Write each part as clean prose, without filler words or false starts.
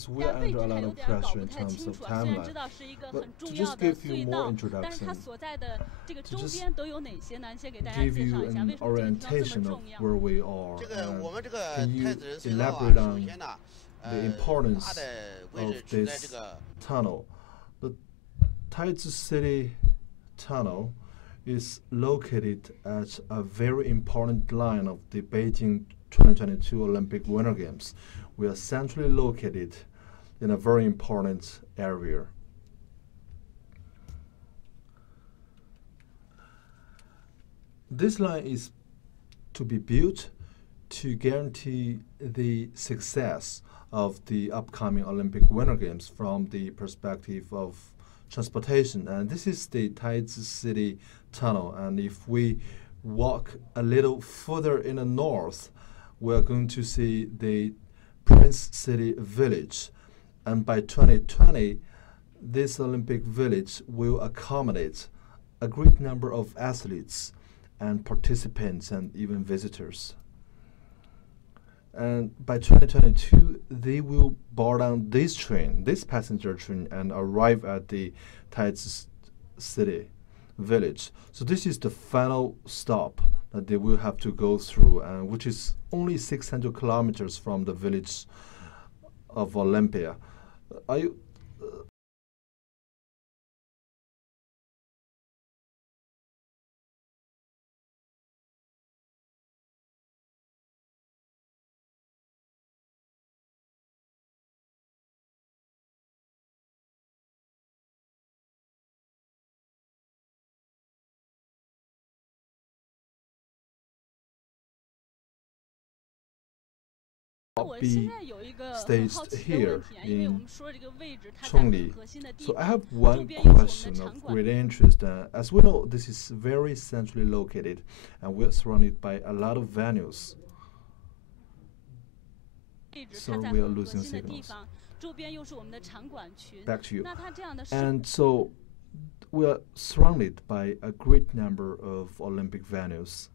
because we are under a lot of pressure in terms of timeline. But to just give you more introduction, to just give you an orientation of where we are, can you elaborate on the importance of this tunnel? The Taizi City Tunnel is located at a very important line of the Beijing 2022 Olympic Winter Games. We are centrally located in a very important area. This line is to be built to guarantee the success of the upcoming Olympic Winter Games from the perspective of transportation. And this is the Taizi City Tunnel. And if we walk a little further in the north, we're going to see the Prince City Village. And by 2020, this Olympic Village will accommodate a great number of athletes and participants and even visitors. And by 2022, they will board on this train, this passenger train, and arrive at the Taizi City Village. So this is the final stop that they will have to go through, which is only 600 kilometers from the village of Olympia. Are you be staged here in Chongli? So I have one question of great interest. As we know, this is very centrally located, and we're surrounded by a lot of venues. So we are losing signals. Back to you. And so we are surrounded by a great number of Olympic venues.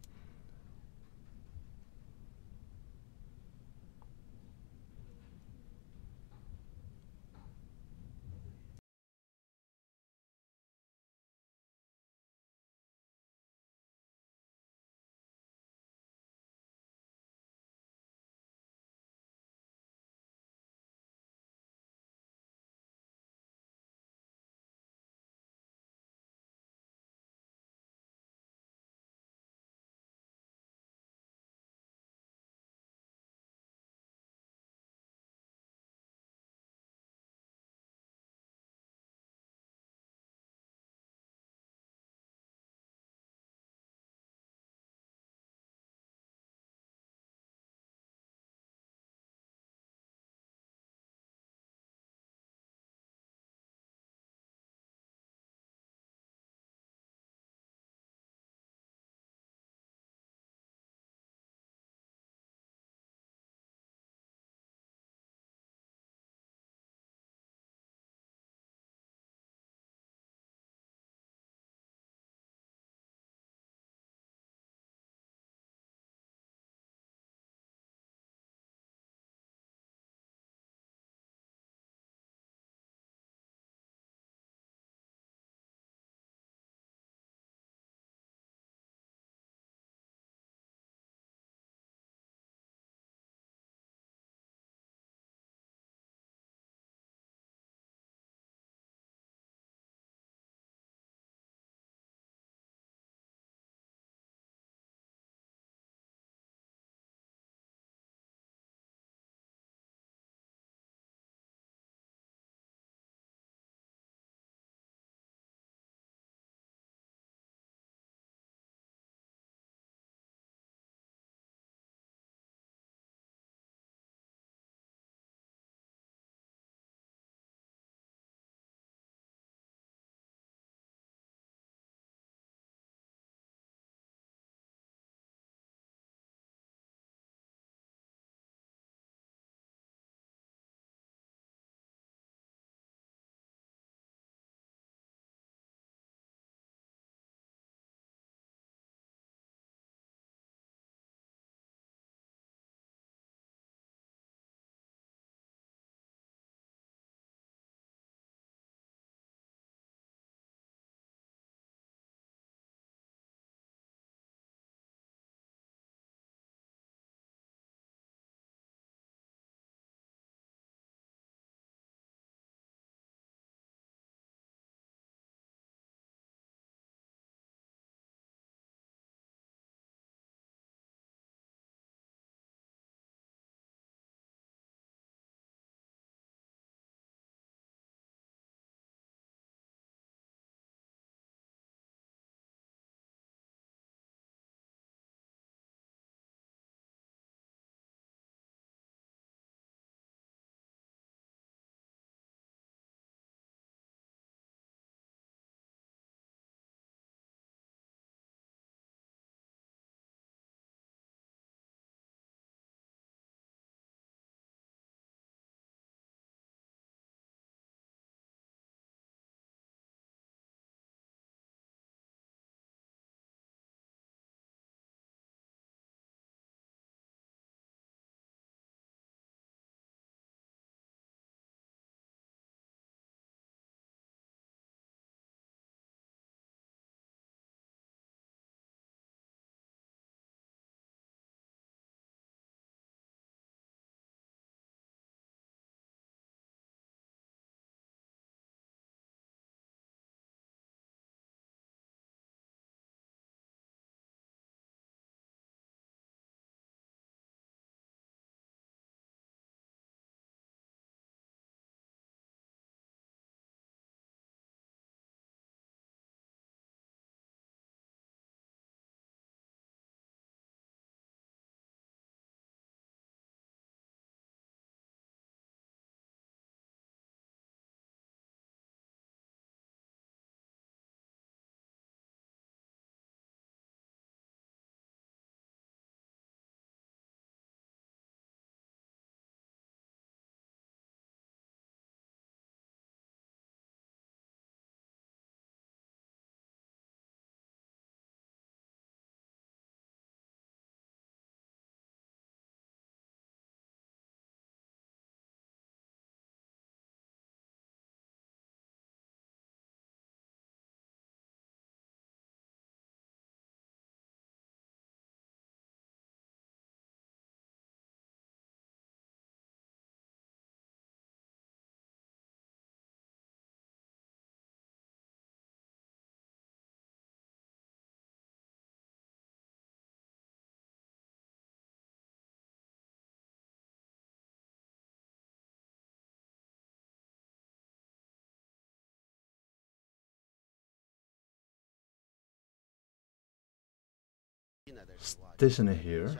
stationed here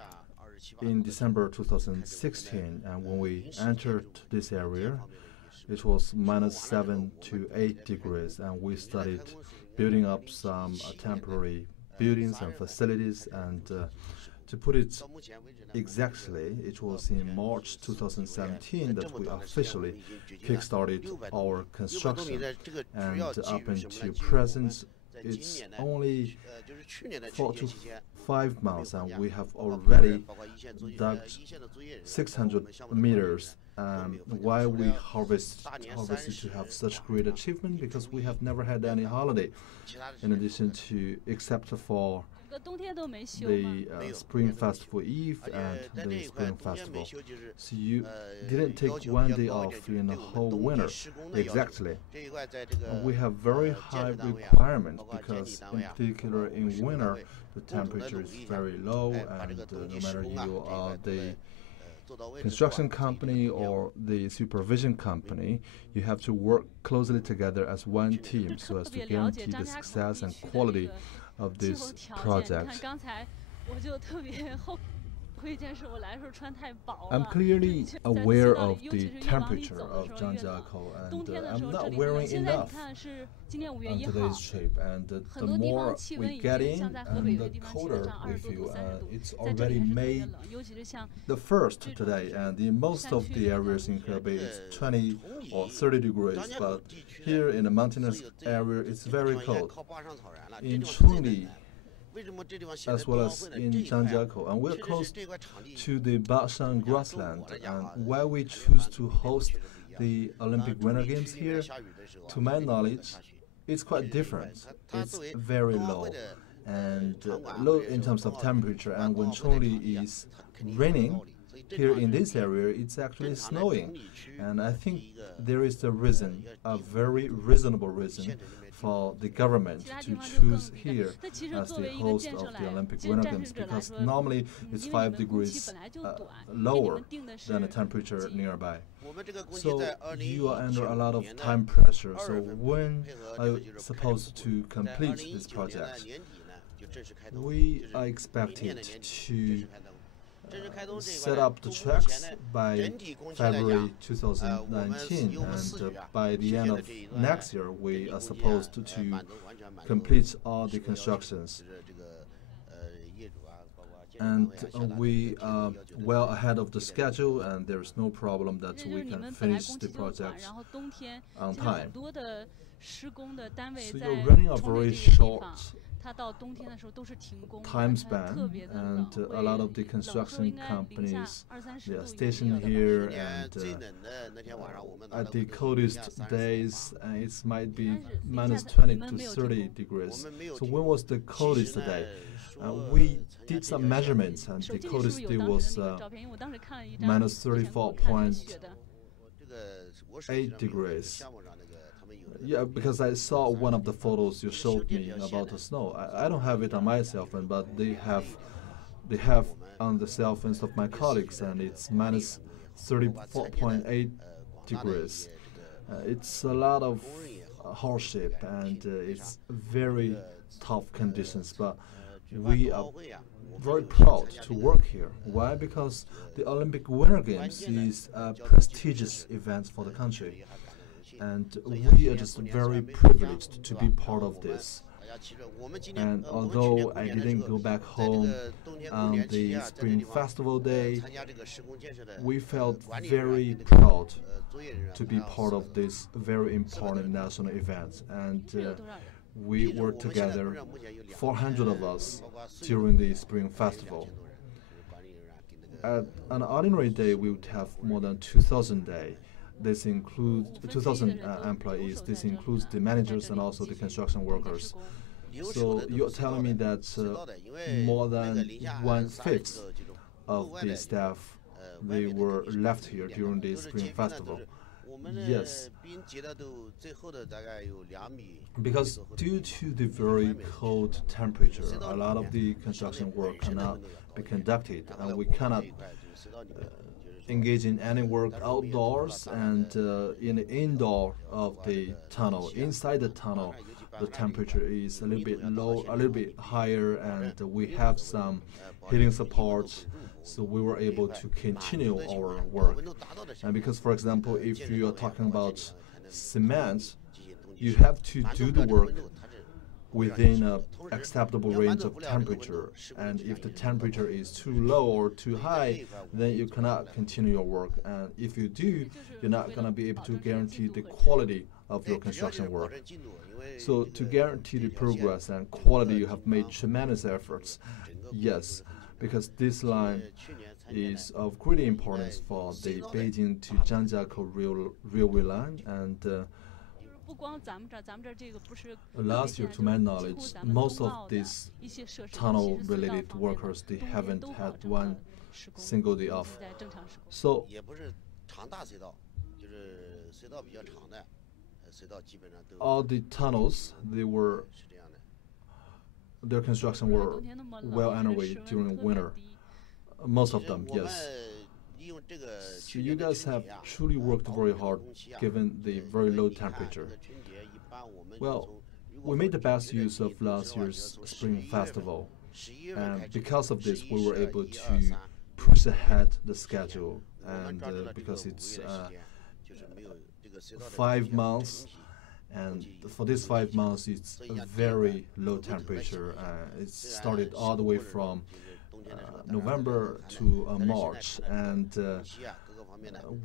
in December 2016, and when we entered this area, it was -7 to 8 degrees, and we started building up some temporary buildings and facilities. And to put it exactly, it was in March 2017 that we officially kickstarted our construction. And up until present, it's only 4 to 5 months, and we have already dug 600 meters. Why we harvested to have such great achievement? Because we have never had any holiday, in addition to except for the Spring Festival Eve and the Spring Festival. So you didn't take one day off in the whole winter. Exactly. We have very high requirements because, in particular, in winter, the temperature is very low, and no matter you are the construction company or the supervision company, you have to work closely together as one team so as to guarantee the success and quality of this project. I'm clearly aware of the temperature of Zhangjiakou, and I'm not wearing enough on today's trip. And the more we get in, and the colder we feel. It's already May the 1st today, and in most of the areas in Hebei, it's 20 or 30 degrees. But here in the mountainous area, it's very cold. In Chunli, as well as in Zhangjiakou, and we're close to the Beijing grassland. And why we choose to host the Olympic Winter Games here, to my knowledge, it's quite different. It's very low, and low in terms of temperature. And when Chunli is raining, here in this area, it's actually snowing. And I think there is a reason, a very reasonable reason, for the government to choose here as the host of the Olympic Winter Games, because normally it's 5 degrees lower than the temperature nearby. So you are under a lot of time pressure. So when are you supposed to complete this project? We are expected to set up the tracks by February 2019, and by the end of next year, we are supposed to complete all the constructions. And we are well ahead of the schedule, and there is no problem that we can finish the project on time. So you're running a very short time span, and a lot of the construction companies, they are stationed here, and at the coldest days, it might be -20 to 30 degrees. So when was the coldest day? We did some measurements, and the coldest day was -34.8 degrees. Yeah, because I saw one of the photos you showed me about the snow. I don't have it on my cell phone, but they have on the cell phones of my colleagues, and it's -34.8 degrees. It's a lot of hardship, and it's very tough conditions, but we are very proud to work here. Why? Because the Olympic Winter Games is a prestigious event for the country, and we are just very privileged to be part of this. And although I didn't go back home on the Spring Festival Day, we felt very proud to be part of this very important national event. And we were together, 400 of us, during the Spring Festival. At an ordinary day, we would have more than 2,000 days. This includes 2,000 employees. This includes the managers and also the construction workers. So you're telling me that more than 1/5 of the staff, they were left here during the Spring Festival. Yes. Because due to the very cold temperature, a lot of the construction work cannot be conducted, and we cannot engage in any work outdoors and in the indoor of the tunnel. Inside the tunnel, the temperature is a little bit low, a little bit higher, and we have some heating support, so we were able to continue our work. And because, for example, if you are talking about cement, you have to do the work within an acceptable range of temperature, and if the temperature is too low or too high, then you cannot continue your work, and if you do, you're not going to be able to guarantee the quality of your construction work. So to guarantee the progress and quality, you have made tremendous efforts. Yes, because this line is of great importance for the Beijing to Zhangjiakou railway line, and last year, to my knowledge, most of these tunnel-related workers, they haven't had one single day off. So all the tunnels, their construction were well underway during winter. Most of them, yes. So you guys have truly worked very hard given the very low temperature. Well, we made the best use of last year's Spring Festival, and because of this we were able to push ahead the schedule, and because it's 5 months, and for these 5 months it's a very low temperature. It started all the way from November to March, and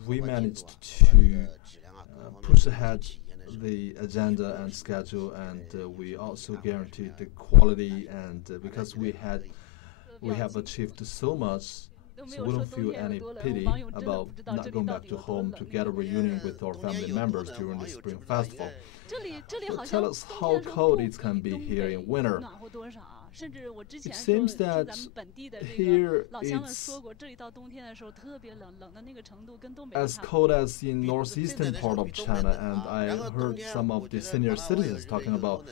we managed to push ahead the agenda and schedule, and we also guaranteed the quality, and because we have achieved so much, so we don't feel any pity about not going back to home to get a reunion with our family members during the Spring Festival. So tell us how cold it can be here in winter. It seems that here it's as cold as in northeastern part of China, and I heard some of the senior citizens talking about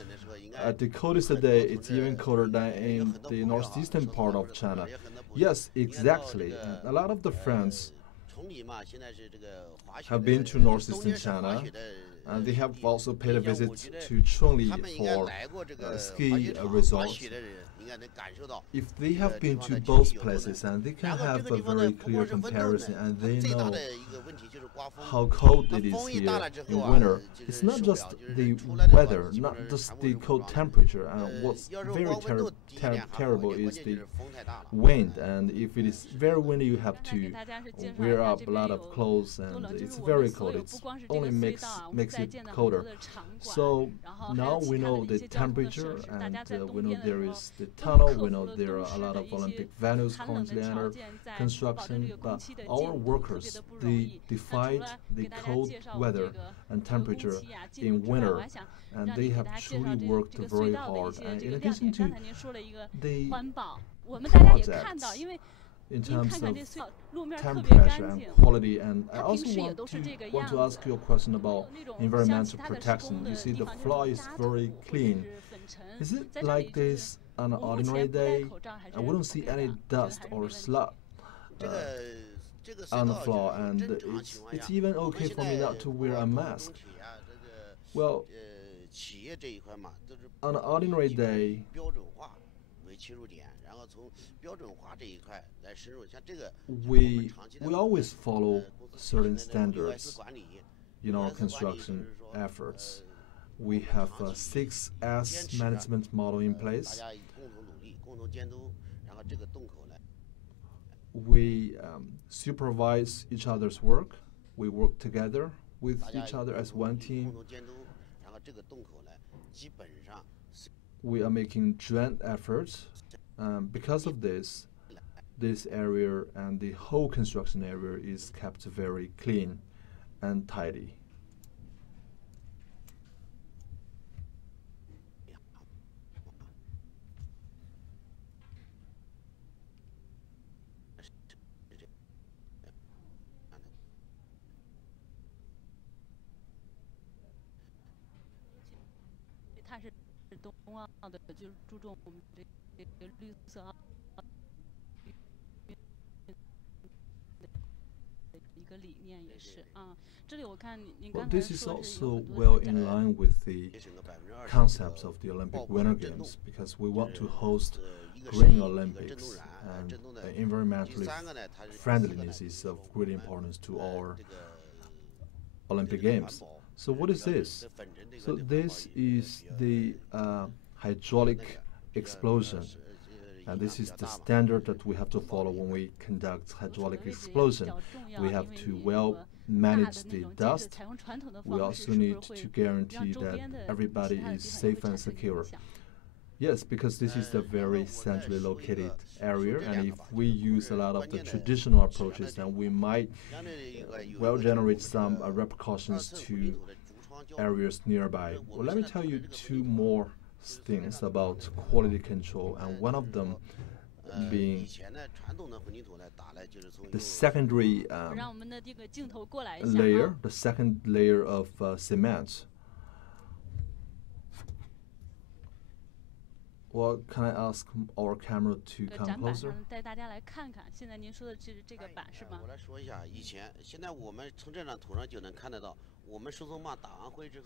at the coldest day it's even colder than in the northeastern part of China. Yes, exactly. And a lot of the friends have been to northeastern China, and they have also paid a visit to Chongli for ski resorts. If they have been to both places, and they can have a very clear comparison, and they know how cold it is here in winter. It's not just the weather, not just the cold temperature, and what's very terrible is the wind, and if it is very windy you have to wear up a lot of clothes, and it's very cold. It only makes it colder. So now we know the temperature, and we know there is the tunnel, we know there are a lot of Olympic venues currently under construction, but our workers, they defied the cold weather and temperature in winter, and they have truly worked very hard. And in addition to the projects in terms of temperature and quality, and I also want to ask you a question about environmental protection. You see the floor is very clean. Is it like this on an ordinary day? I wouldn't see any dust or sludge on the floor, and it's even okay for me not to wear a mask. Well, on an ordinary day, we always follow certain standards in our construction efforts. We have a 6S management model in place. We supervise each other's work. We work together with each other as one team. We are making joint efforts. Because of this area and the whole construction area is kept very clean and tidy. Well, this is also well in line with the concepts of the Olympic Winter Games because we want to host Green Olympics, and environmentally friendliness is of great importance to our Olympic Games. So what is this? So this is the hydraulic explosion. And this is the standard that we have to follow when we conduct hydraulic explosion. We have to well manage the dust. We also need to guarantee that everybody is safe and secure. Yes, because this is a very centrally located area, and if we use a lot of the traditional approaches, then we might well generate some repercussions to areas nearby. Well, let me tell you two more things about quality control, and one of them being the secondary layer, the second layer of cement. Well, can I ask our camera to come closer?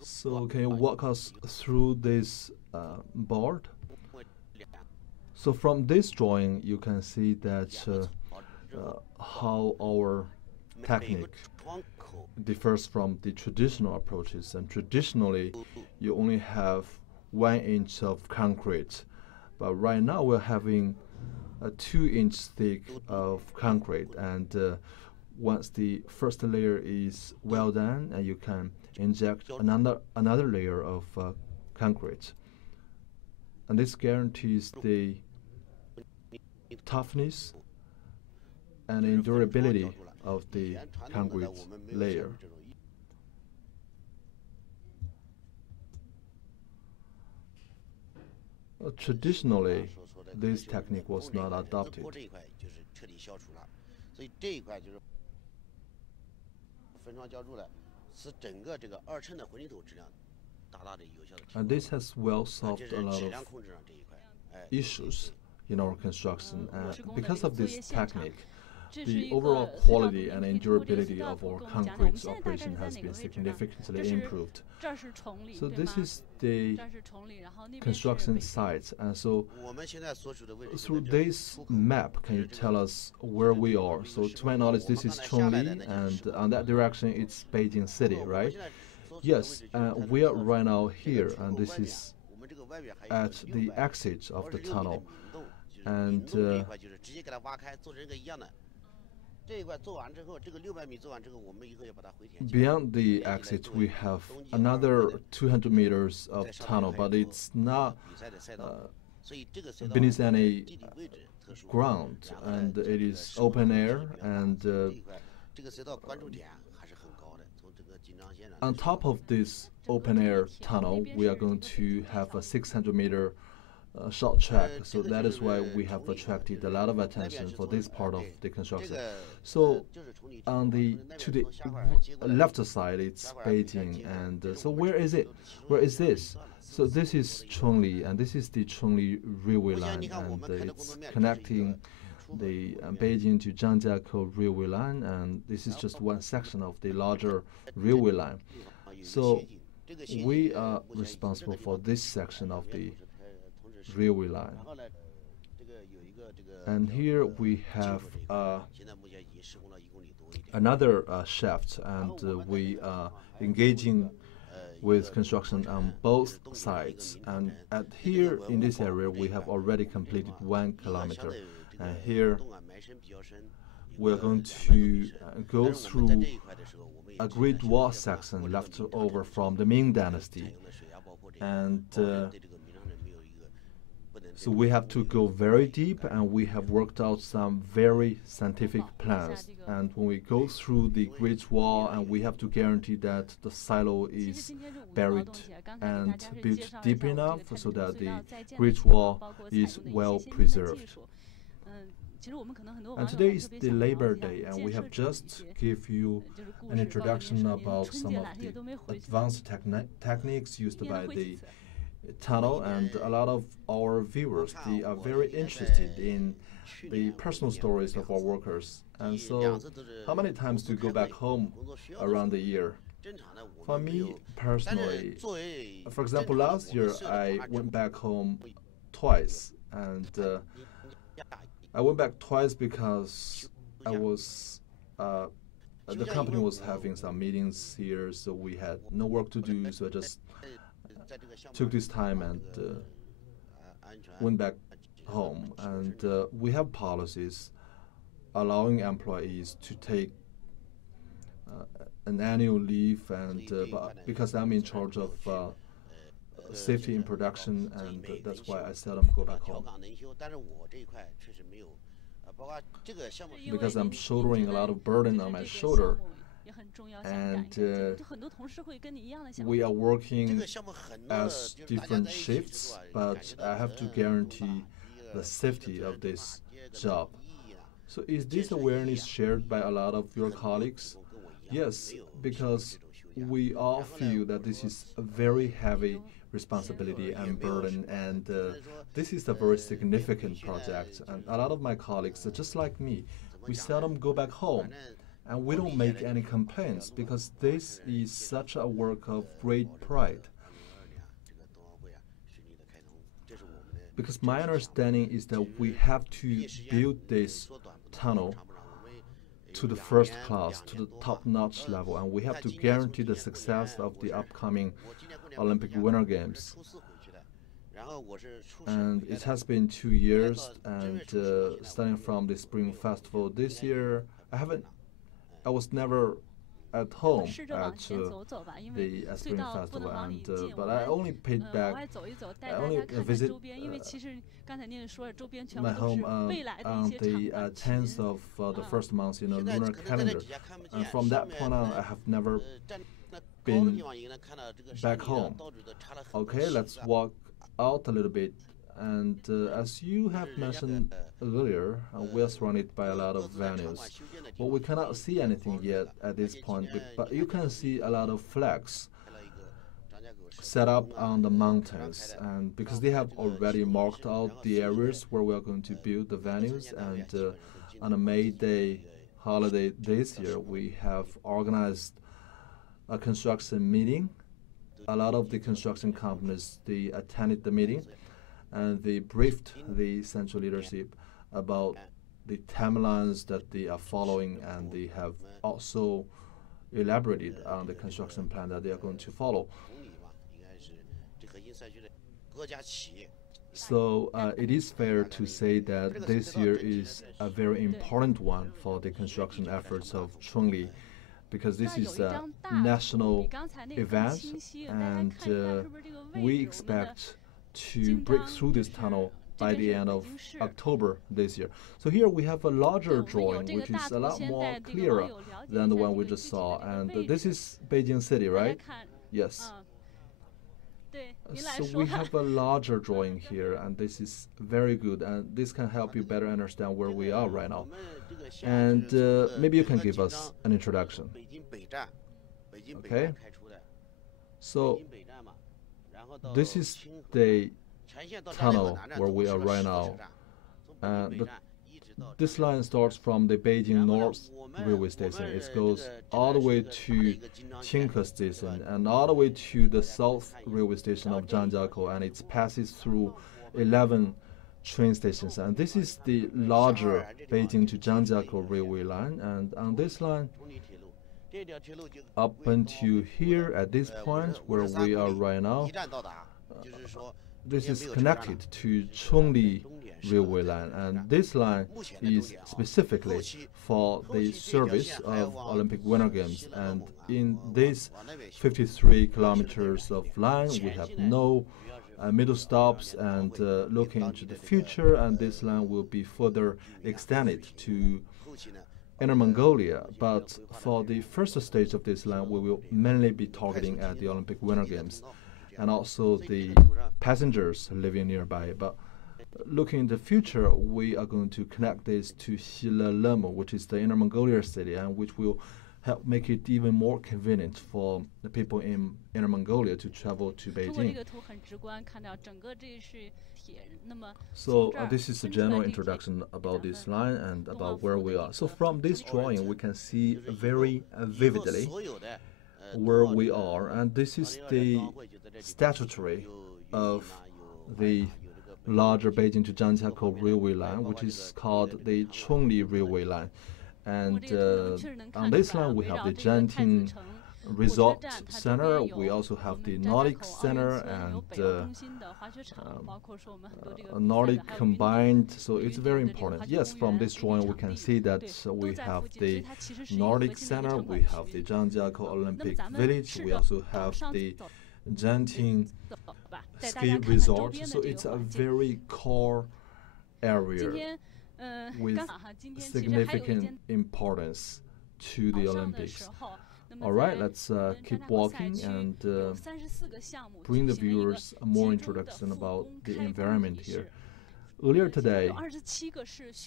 So can you walk us through this board? So from this drawing, you can see that how our technique differs from the traditional approaches. And traditionally, you only have 1 inch of concrete. But right now, we're having a 2-inch thick of concrete. And once the first layer is well done, and you can inject another layer of concrete. And this guarantees the toughness and endurability of the concrete layer. Traditionally, this technique was not adopted. And this has well solved a lot of issues in our construction. Because of this technique, the overall quality and endurability of our concrete operation has been significantly improved. So this is the construction site. And so through this map, can you tell us where we are? So to my knowledge, this is Chongli, and on that direction, it's Beijing City, right? Yes, we are right now here, and this is at the exit of the tunnel. And beyond the exit, we have another 200 meters of tunnel, but it's not beneath any ground, and it is open air. And on top of this open air tunnel, we are going to have a 600-meter short track, so that is why we have attracted a lot of attention for this part of the construction. So on the left side, it's Beijing, and so where is it? Where is this? So this is Chongli, and this is the Chongli railway line, and it's connecting the Beijing to Zhangjiakou railway line, and this is just one section of the larger railway line. So we are responsible for this section of the railway line. And here we have another shaft, and we are engaging with construction on both sides. And here in this area, we have already completed 1 kilometer. And here we're going to go through a great wall section left over from the Ming Dynasty. And so we have to go very deep, and we have worked out some very scientific plans. And when we go through the Great Wall, and we have to guarantee that the silo is buried and built deep enough so that the Great Wall is well preserved. And today is the Labor Day, and we have just give you an introduction about some of the advanced techniques used by the tunnel, and a lot of our viewers, they are very interested in the personal stories of our workers. And so, how many times do you go back home around the year? For me personally, for example, last year I went back home twice, and I went back twice because I was the company was having some meetings here, so we had no work to do. So I just took this time and went back home. And we have policies allowing employees to take an annual leave, and because I'm in charge of safety in production, and that's why I seldom go back home. Because I'm shouldering a lot of burden on my shoulder, and we are working as different shifts, but I have to guarantee the safety of this job. So is this awareness shared by a lot of your colleagues? Yes, because we all feel that this is a very heavy responsibility and burden, and this is a very significant project. And a lot of my colleagues are just like me. We seldom go back home, and we don't make any complaints because this is such a work of great pride. Because my understanding is that we have to build this tunnel to the first class, to the top-notch level, and we have to guarantee the success of the upcoming Olympic Winter Games. And it has been 2 years, and starting from the Spring Festival this year, I was never at home at the Spring Festival, and but I only paid back, I only visit my home on the 10th of the first month in a lunar calendar, and from that point on, I have never been back home. Okay, let's walk out a little bit. And as you have mentioned earlier, we are surrounded by a lot of venues. Well, we cannot see anything yet at this point, but you can see a lot of flags set up on the mountains, and because they have already marked out the areas where we are going to build the venues. And on a May Day holiday this year, we have organized a construction meeting. A lot of the construction companies, they attended the meeting, and they briefed the central leadership about the timelines that they are following, and they have also elaborated on the construction plan that they are going to follow. So it is fair to say that this year is a very important one for the construction efforts of Chungli, because this is a national event, and we expect to break through this tunnel by the end of October this year. So here we have a larger drawing, which is a lot more clearer than the one we just saw. And this is Beijing City, right? Yes. So we have a larger drawing here, and this is very good, and this can help you better understand where we are right now. And maybe you can give us an introduction. Okay. So this is the tunnel where we are right now. This line starts from the Beijing North Railway Station. It goes all the way to Qingke Station and all the way to the South Railway Station of Zhangjiakou, and it passes through 11 train stations. And this is the larger Beijing to Zhangjiakou railway line. And on this line, up until here at this point where we are right now, this is connected to Chungli railway line, and this line is specifically for the service of Olympic Winter Games. And in this 53 kilometers of line, we have no middle stops, and looking into the future, and this line will be further extended to Inner Mongolia. But for the first stage of this line, we will mainly be targeting at the Olympic Winter Games and also the passengers living nearby. But looking in the future, we are going to connect this to Xilelemo, which is the Inner Mongolia city, and which will help make it even more convenient for the people in Inner Mongolia to travel to Beijing. So this is a general introduction about this line and about where we are. So from this drawing, we can see very vividly where we are, and this is the statutory of the larger Beijing to Zhangjiakou railway line, which is called the Chongli railway line. And on this line, we have the Zhanting Resort Center. We also have the Nordic Center and Nordic combined. So it's very important. Yes, from this drawing, we can see that we have the Nordic Center, we have the Zhangjiakou Olympic Village, we also have the Zhanting Ski Resort. So it's a very core area with significant importance to the Olympics. All right, let's keep walking and bring the viewers more introduction about the environment here. Earlier today,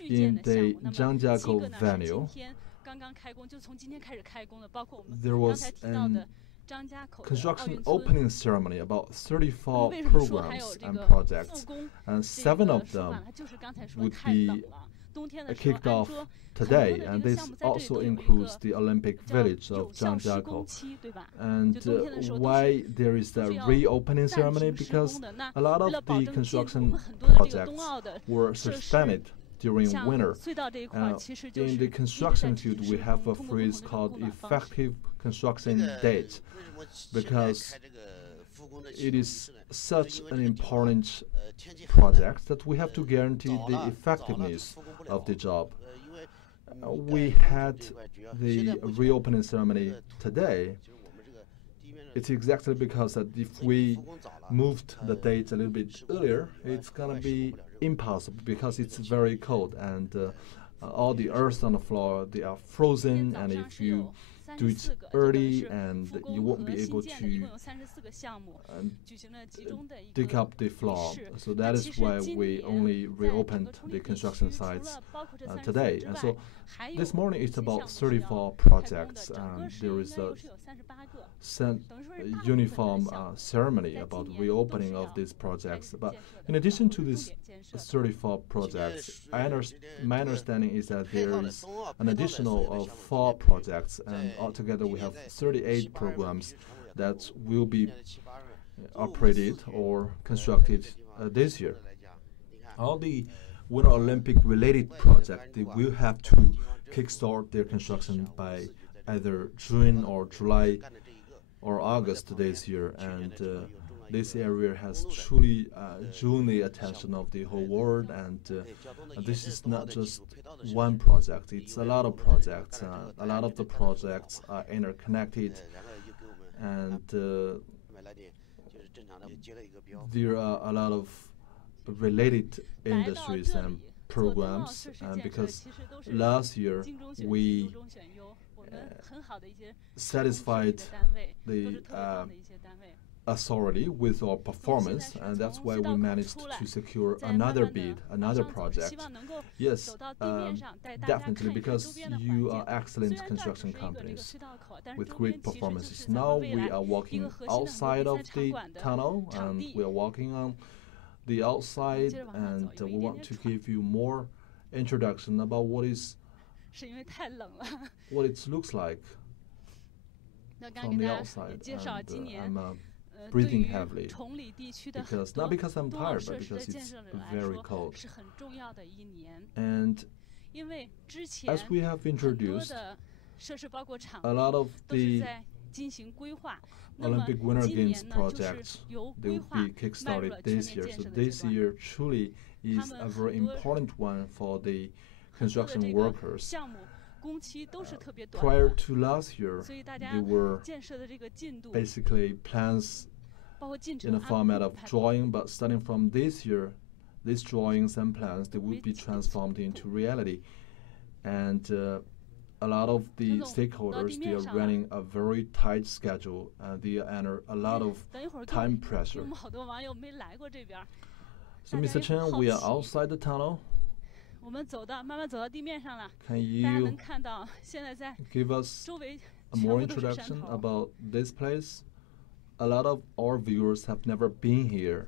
in the Zhangjiakou venue, there was a construction opening ceremony, about 34 programs and projects, and 7 of them would be kicked off today, and this also includes the Olympic Village of Zhangjiakou. And why there is the reopening ceremony? Because a lot of the construction projects were suspended during winter. In the construction field, we have a phrase called effective construction date, because it is such an important project that we have to guarantee the effectiveness of the job. We had the reopening ceremony today. It's exactly because that if we moved the date a little bit earlier, it's going to be impossible because it's very cold, and all the earth on the floor, they are frozen, and if you do it early, and you won't be able to dig up the floor. So that is why we only reopened the construction sites today. And so this morning it's about 34 projects, and there is a uniform ceremony about reopening of these projects. But in addition to these 34 projects, my understanding is that there is an additional of 4 projects, and altogether we have 38 programs that will be operated or constructed this year. All the Winter Olympic related projects, they will have to kickstart their construction by either June or July or August this year, and this area has truly drawn the attention of the whole world, and this is not just one project, it's a lot of projects. A lot of the projects are interconnected, and there are a lot of related industries and programs, and because last year we satisfied the authority with our performance, and that's why we managed to secure another bid, another project. Yes, definitely, because you are excellent construction companies with great performances. Now we are walking outside of the tunnel, and we are walking on the outside, and we want to give you more introduction about what it looks like from the outside. And I'm breathing heavily, because not because I'm tired, but because it's very cold. And as we have introduced, a lot of the Olympic Winter Games projects, they will be kickstarted this year. So this year truly is a very important one for the construction workers. Prior to last year, they were basically plans in a format of drawing, but starting from this year, these drawings and plans, they will be transformed into reality. And a lot of the stakeholders, they are running a very tight schedule, and they are under a lot of time pressure. So Mr. Chen, we are outside the tunnel. 我们慢慢走到地面上了。 Can 大家 you 能看到，现在在 give us 周围 a 全 more 部都是山 introduction 头。 about this place? A lot of our viewers have never been here,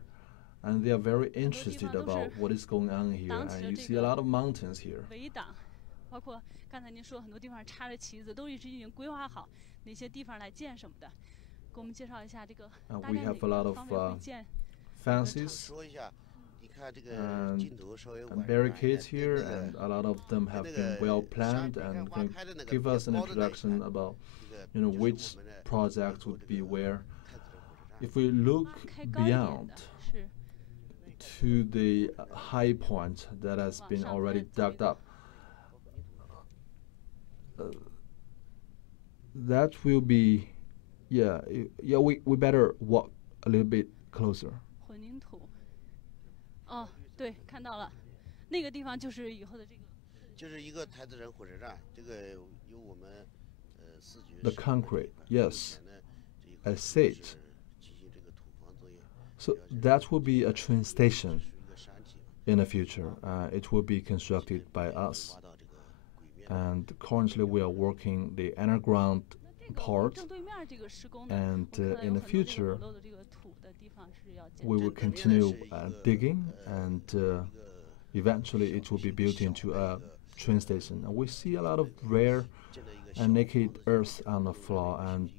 and they are very interested about what is going on here. And you see a lot of mountains here. 围挡，包括刚才您说很多地方插着旗子，都已经规划好哪些地方来建什么的。给我们介绍一下这个大 We 概哪 have a lot 个 of 方面会建。 fences 说一下，你看这个 and 镜头稍微晚 and 一点 barricades 对 here, 那 and 个 a lot of them have been well planned. And can you give us an introduction about, 这个 which 就是我们的 project 做 would 这 be 个 where? 太子的火车站 If we look 开高一点 beyond 的是 to the high point that has been already dug up, that will be, we better walk a little bit closer. 混凝土。哦，对，看到了，那个地方就是以后的这个。 就是一个太子人火车站，这个由我们视觉 The concrete, yes, I see it. 进行这个土防作业， So that will be a train station 属于一个山体嘛， in the future. It will be constructed by us. 挖到这个轨面。 And currently we are working the underground 那这个 part, 正对面这个施工的， and 我们看到 in 有 the 很多这个 future 裸露的这个土的地方是要建 we 的。 will continue digging, and eventually it will be built into a train station. And we see a lot of rare and naked earth on the floor, and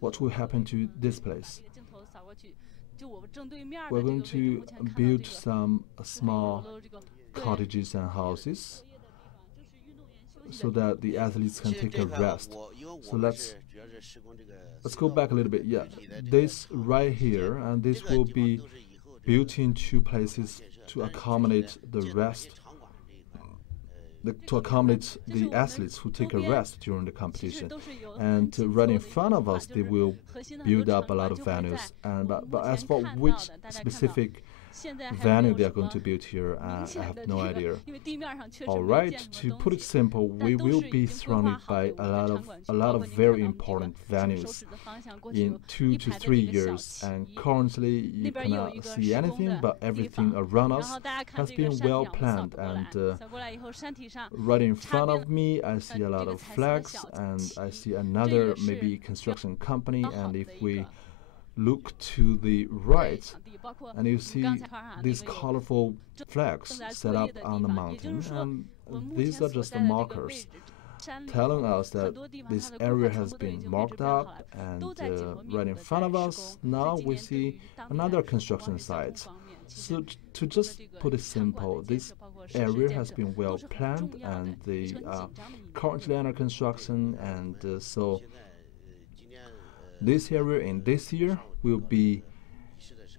what will happen to this 把 place? 这个镜头扫过去，就我们正对面的 We're 这个 going 位置，目 to 前看到这 build 个 some 还有 small 裸露这个对 cottages and houses 作业的地方，就是运动员休息 so 的 that the athletes can 其实 take 这 a 个 rest. 因为 So 我们 let's 是主要是施工这个 let's go back a little bit. Yeah, this right here, and this will be built in two places to accommodate the rest, to accommodate the athletes who take a rest during the 其实 competition. 都是有 And 很紧 right 凑 in 的一个 front of 规划 us, 就 they 是 will 核心的很 build 多 up a 场 lot 馆 of 就会在 venues. And 我 but 们 but 目 as 前 for 看 which 到的，大家看到 specific 现在还没 venue 有 they 什 are going 么 to build here, 明 I 显 have 的 no 这个 idea. 因为地面上确实 All 没 right, 建什 to 么 put 东 it 西， simple, 但 we 都 will 是已 be 经规划 surrounded 好 by 给我 a 们的 lot 场 of 馆 a 去， lot 包 of 括您 very 看到这 important 个手 venues 指的方向过去 in 有 2 一 to 排的 3这个小 years. 旗， And currently, you 那边有 cannot 一个 see 施工 anything, 的 but 地 everything 方， around 然 us 后大家看 has 这个 been 山体 well 让我们扫 planned. 过来， And 扫过来以后山体上 right in 插 front 边 of me, I see a 这 lot 个 of 彩色的 flags, 小 and I 旗， see 这 another 也是 maybe construction company. 刚好 And 的 if 一 we 个 look to the 对 right, 场地，包括 and you 我们 see 刚才看啊，那 these 个有 colorful 正 flags 在 set 作 up 业的 on 地 the 方，也就 mountain, 是说， and 我们目 these 前 are 所 just 在 the 的这个位 markers 置，山里 telling 头 us 很 that 多地方它 this 的规 area 划全 has 部都已 been 经位置 marked 标好 up, 了， and 都在紧锣密 right 鼓 in 的 front 在 of 施 us 工。 now 这今 we 年对 see 于当地 another 来说，不光 construction 是交通 site. 方面，其 So 实 to 整个 just 这个 put it 场馆 simple, 的建 this 设，包括设施 area 建 has 设， been 都 well 是很 planned, 重要的， and 也 they 是很 are 紧张的一面。 currently under construction. And so 现在今年 this area in this year will be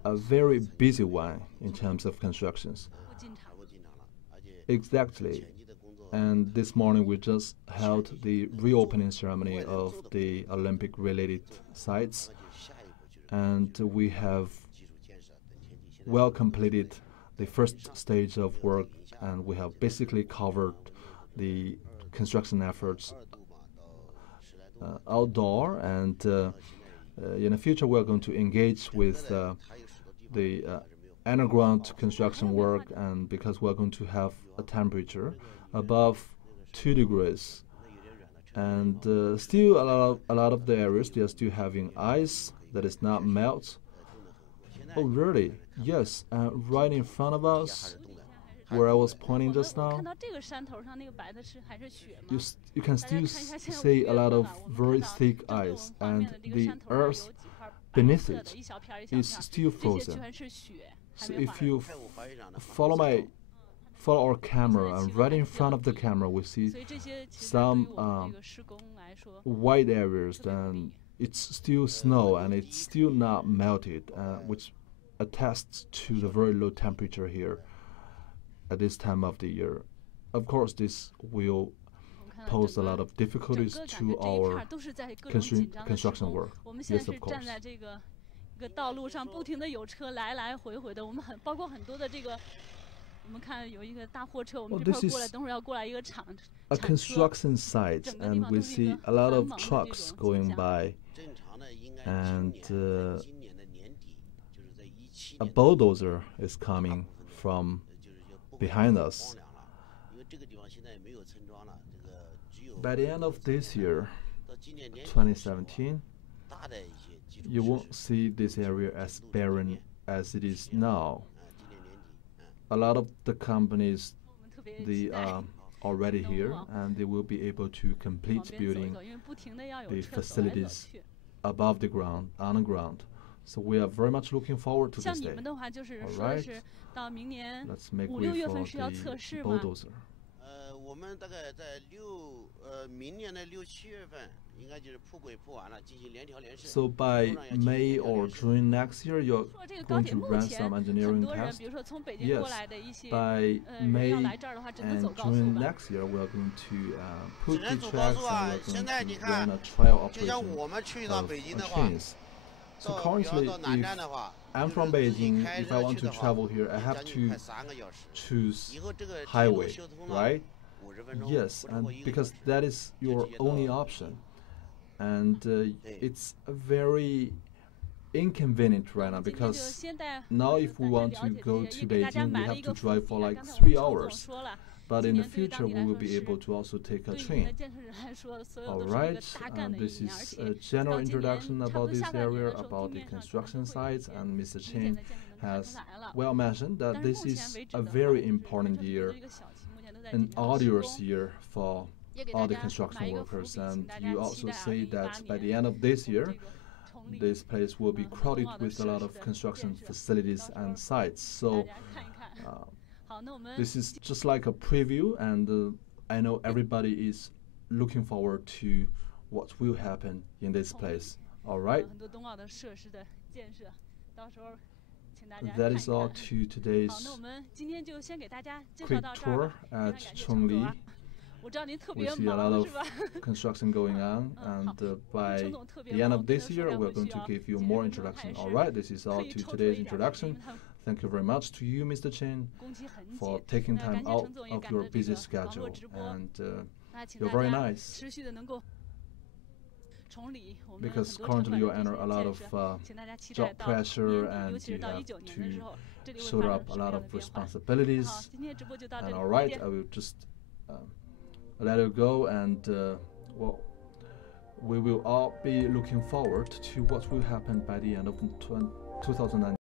a very busy one in terms of constructions. 不进场 我进场了，而且 Exactly. 前期的工作 And this morning we just held the reopening ceremony of the Olympic related sites, 就下一步就是 and we have 基础建设等前期现在 well completed the first stage of work, and we have basically covered the construction efforts 2度嘛到10来度， outdoor, and in the future we are going to engage with 还有许多地方 the 还是没有 underground construction work, and because we're going to have a temperature above 2 degrees, 那有点远了， and still a lot of the areas they are still having ice that is not melt. 现在 Oh really? Yes, right in front of 还 us 是冻的。 where I was 我 pointing 们 just 我 now, 看到这个山头上那个白的是还是雪吗？ you can 大家 still 看一下，现在 see 5 a 月 lot 份 of 了，我们 very 看到 thick 正对我 ice, 们画 and 面的这个 the 山头上 earth 有几块白 beneath 色的 it 一小片儿一小片 is 儿， still 这些 frozen. 全是雪，还 So 没化 if you 在我滑雪场的 follow our camera, and right in front of the camera we see 所以这些其实对于 some 我们这个施工来说， white areas, and it's still snow and it's still not melted, which attests to the very low temperature here at this time of the year. Of course, this will 我们看到 pose a 整 lot 个 of 整 difficulties 个感觉 to 这一片 our 儿都是在各种紧张的施 construction 工。 work. 我们现 Yes, 在 of 是站 course. 在这个一个道路上，不停的有车来来回回的。我们包括很多的这个，我们看有一个大货车，我们 Well, 这块 this 过来， is 等会儿要过来一个厂 A 车。 construction site, 整个地 and 方 we 都是一 see 个 a lot 繁 of 忙的这 trucks 种景 going 象。 by, 正常的应该 and 今年的年底，就是在17 a 年， bulldozer is coming from 就是要泵 behind us. By the end of this year, 2017, you won't see this area as barren as it is now. A lot of the companies, they are already here, and they will be able to complete building the facilities above the ground, on the ground. So we are very much looking forward to this day. All right, let's make way for the bulldozer. So by May or June next year, you're going to run some engineering tests? Yes, by May and June next year, we are going to put the tracks and we are going to run a trial operation of machines. So currently, if I'm from Beijing, if I want to travel here, I have to choose highway, right? Yes, and because that is your only option. And it's very inconvenient right now, because now if we want to go to Beijing, we have to drive for like 3 hours. But in the future, we will be able to also take a train. All right, this is a general introduction about this area, about the construction sites, and Mr. Chen has well mentioned that this is a very important year, an arduous year for all the construction workers, and you also say that by the end of this year, this place will be crowded with a lot of construction facilities and sites. So this is just like a preview, and I know everybody is looking forward to what will happen in this place. All right. That is all to today's quick tour at Chongli. We see a lot of construction going on, and by the end of this year, we're going to give you more introduction. All right, this is all to today's introduction. Thank you very much to you, Mr. Chen, for taking time out of your busy schedule, and you're very nice. Because currently you're under a lot of job pressure, and you have to shoulder up a lot of responsibilities. And all right, I will just let it go, and well, we will all be looking forward to what will happen by the end of 2019.